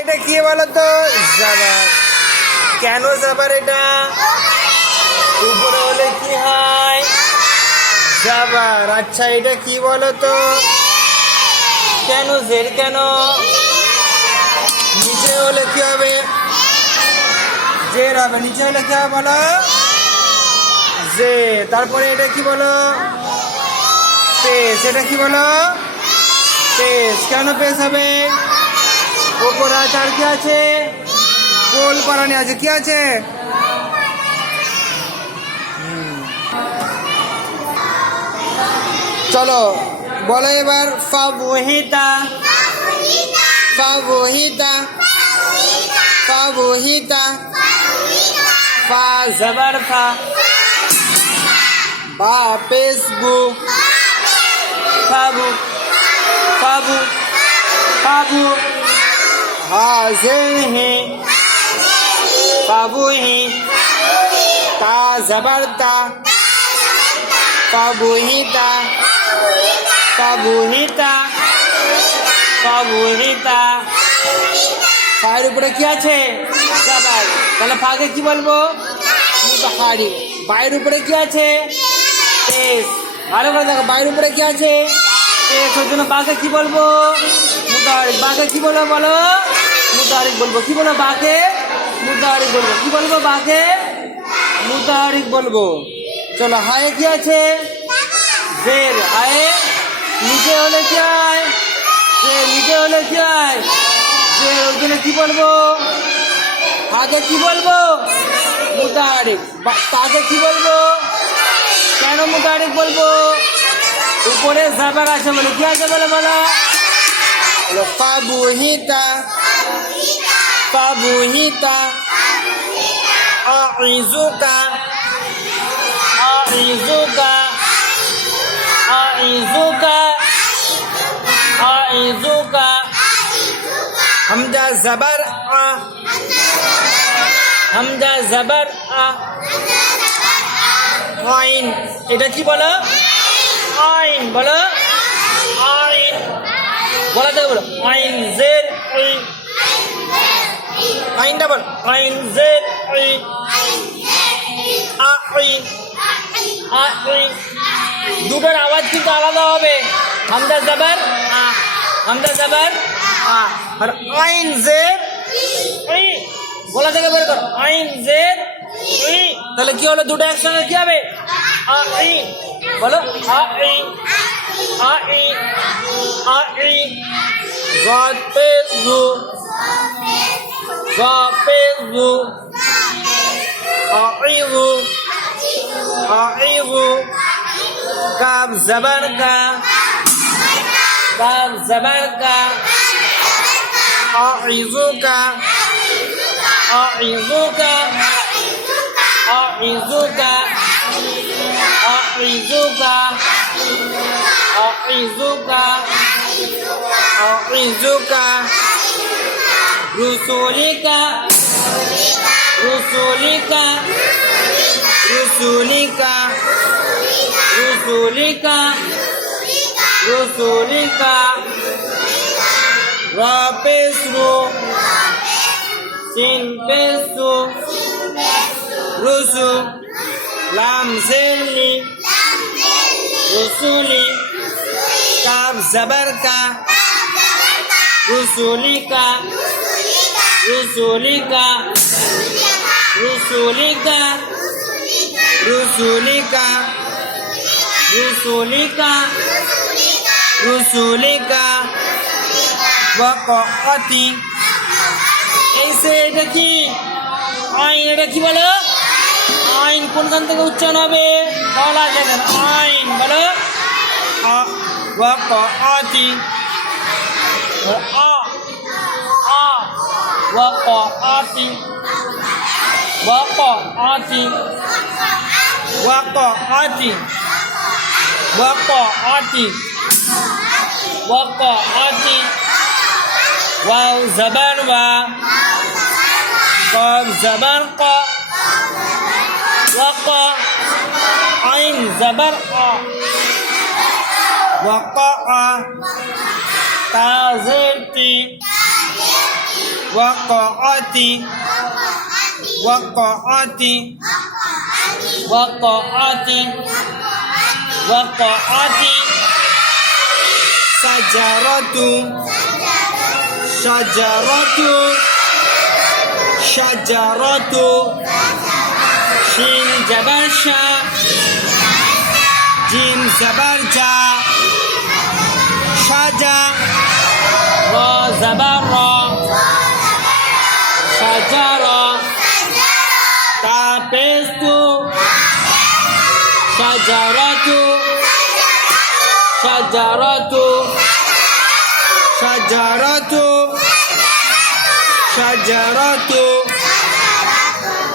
এটা কি বলো তো? জাবার। কেন জাবার? এটা উপরে হলে কি হয়? জাবার। আচ্ছা এটা কি বলো তো? কেন জের? কেন নিচে হলে কি হবে? জের হবে। নিচে হলে কি হবে বলো? জে। তারপরে এটা কি বলো? পেশ। এটা কি বলো? পেশ। কেন পেশ হবে? ওপরে আছে আর কি আছে? গোল করানি আছে। কি আছে? চলো বলো এবার। ফাবহিতা। ফাবহিতা। ফাবহিতা। ফা জবর ফা। বা পেশবু। ফাবু। ফাবু। ফাবু। हाजिर है बाबू ही ता जबरता बाबू ही ता बाबू ही ता बाबू ही ता ফায়ের উপরে কি আছে? জাবার। তাহলে ফাকে কি বলবো? মুতাহারি। বাইরের উপরে কি আছে? পেশ। ভালো করে দেখো, বাইরের উপরে কি আছে? পেশ। ওর জন্য বাকে কি বলবো? মুতাহারিক। বাকে কি বলবো বলো? মুতাহারিক বলবো। কি বলবো? বাকে মুতাহারিক বলবো। কি বলবো? বাকে মুতাহারিক বলবো। চলো হায়ে কি আছে? জের। হায়ে নিচে হলে কি হয়? জের। নিচে হলে কি হয়? জের। ওই জন্য কি বলবো? আগে কি বলবো? মুতাহারিক। তাকে কি বলবো? কেন মুতাহারিক বলবো? উপরে জাবার আছে বলে। কি আছে বলে বলো? ফাবুহিতা। ফাবুহিতা। আইজুকা। আইজুকা। আইজুকা। আইজুকা। হামজা জবর আ। হামজা জবর আ। আইন। এটা কি বলো? আইন বলো। আইন বলা থেকে বলো। আইন জের আই। আইনটা বল। আইন জের আই। আইন। আইন। দুটোর আওয়াজ কিন্তু আলাদা হবে। হামজা জবর আ। হামজা জবর আ। আর আইন জের আই। গলা থেকে বের কর। আইন জের আই। তাহলে কি হলো? দুটো একসঙ্গে কি হবে? আইন বলো। আইন। আইন। আইন। জাতেজু। জাতেজু। আইজু। আইজু। কাব জবর কা। কাব জবর কা। আইজুকা। আইজুকা। আইজুকা। আইজুকা। আইজুকা। আইজুকা। রুসুলিকা। রুসুলিকা। রুসুলিকা। রুসুলিকা। রুসুলিকা। রা পেসরু। সিন পেসু। রুসু। লাম জেরলি। রসুলি। কাব জবর কা। রসুলিকা। রসুলিকা। রসুলিকা। রসুলিকা। রসুলিকা। রসুলিকা। ওয়াকাতি। এইসে এটা কি? আইন। এটা কি বলো? আইন কোনখান থেকে উচ্চারণ হবে? বলা যাবে না। আইন বলো। ওয়াকাতি। আ। আ। ওয়াকাতি। ওয়াকাতি। ওয়াকাতি। ওয়াকাতি। ওয়াকাতি। ওয়াও জবর ওয়া। قاف زبر قا. وقع. عين زبر آ. وقع. تا زير تي. وقعت وقعت وقعت وقعت شجرة شجرة شجرة شين زبر شا جيم زبر جا شجا را زبر را شجرة تابستو شجرة شجرة شجرة شجرة